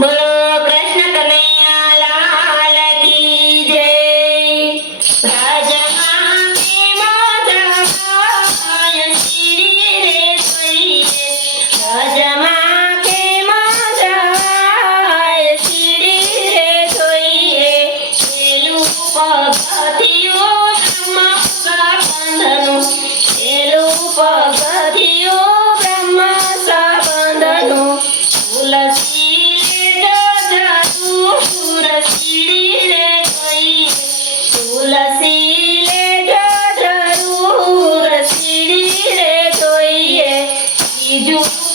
બોલો કૃષ્ણ કનૈયા લાલ કી જય. રાજમાં પ્રેમ જવાય શીરી રે જોઈએ. રાજમાં પ્રેમ જવાય શીરી રે જોઈએ. પેલું પગથિયું બ્રહ્મ સંબંધનું. પેલું પગથિયું બ્રહ્મ સંબંધનું. તુલસી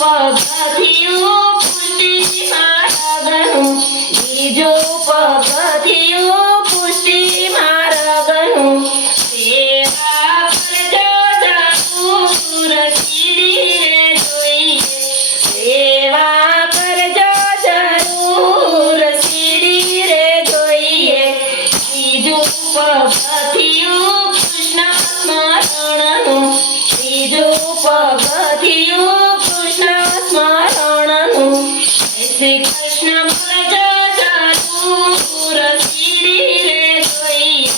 પગથિયું પુષ્ટિ માર્ગનું. બીજું પગથિયું પુષ્ટિ માર્ગનું. સેવા કરજો જરૂર સીડી રે જોઈએ. સેવા કરજો જરૂર સીડી રે જોઈએ. બીજું પગથિયું કૃષ્ણ સ્મરણનું. બીજું પગથિયું કૃષ્ણ સ્મરણનું. શ્રી કૃષ્ણ બોલજો જરૂર સીડી રે જોઈએ.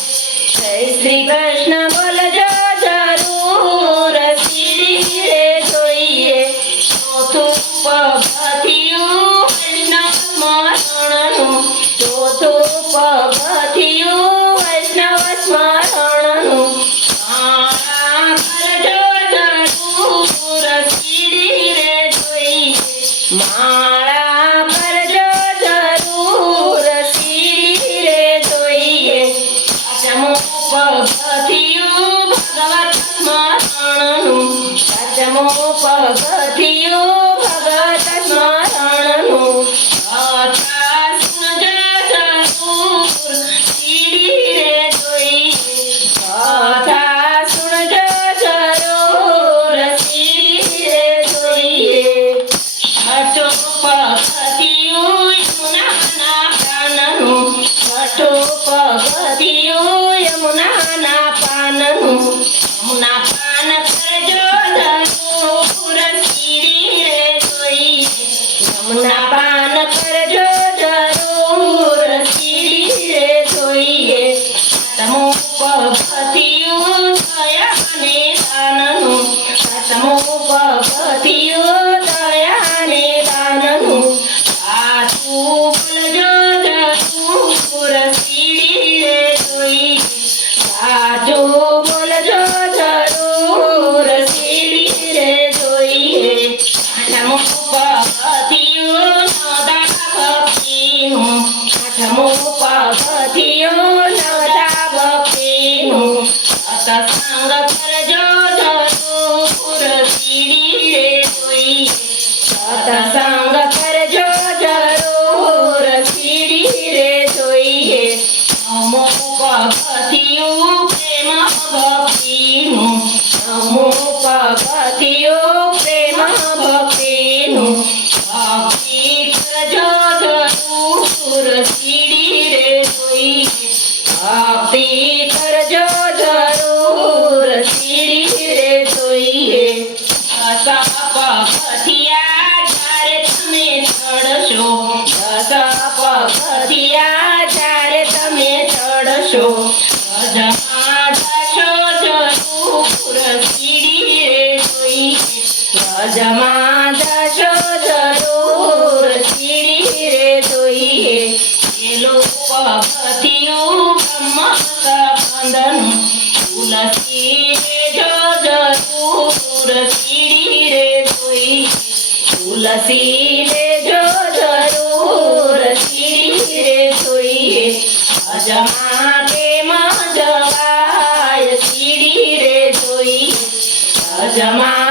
જય શ્રી કૃષ્ણ બોલજો જરૂર સીડી રે જોઈએ. ચોથું પગથિયું વૈષ્ણવ સ્મરણનું. ચોથું પગથિયું વૈષ્ણવ સ્મરણનું. માળા કરજો જરૂર સીડી રે જોઈએ. માળા કરજો જરૂર સીડી રે જોઈએ. પાંચમું પગથિયું ભગવત સ્મરણનું. પાંચમું પગથિયું ભગવત સ્મરણનું. કથા સુનજો જરૂર સીડી રે જોઈએ. કથા સુનજો જરૂર સીડી રે જોઈએ. છઠ્ઠું પગથિયું યમુનાના પાનનું. છઠ્ઠું પગથિયું યમુનાના પાનનું. યમુના પાન કરજો જરૂર સીડી રે જોઈએ. યમુના પાન કરજો જરૂર સીડી રે જોઈએ. સાતમું પગથિયું દયાને દાનનું. સાતમું પગથિયું દયાને દાનનું. સાચું બોલજો જરૂર સીડી રે જોઈએ. સાચું બોલજો જરૂર સીડી રે જોઈએ. આઠમું પગથિયું નવદા ભક્તિનું. આઠમું પગથિયું નવદા ભક્તિનું. સત્સંગ કરજો જરૂર સીડી રે જોઈએ. સત્સંગ કરજો જરૂર સીડી રે જોઈએ. નવમું પગથિયું પ્રેમ ભક્તિનું. નવમું પગથિયું પ્રેમ ભક્તિનું. ભક્તિ કરજો જરૂર સીડી રે જોઈએ. ભક્તિ કરજો જરૂર સીડી રે જોઈએ. દસ પગથિયા જ્યારે તમે ચડશો. દસ પગથિયા જ્યારે તમે ચડશો. રજમાં જશો જરૂર સીડી રે જોઈએ. રજમાં જશો જરૂર સીડી રે જોઈએ. પેલું પગથિયું બ્રહ્મ સંબંધનું. તુલસી લેજો જરૂર સીડી રે જોઈએ. તુલસી લેજો જરૂર સીડી રે જોઈએ. અજમા પ્રેમ જવાય સીડી રે જોઈએ. અજમા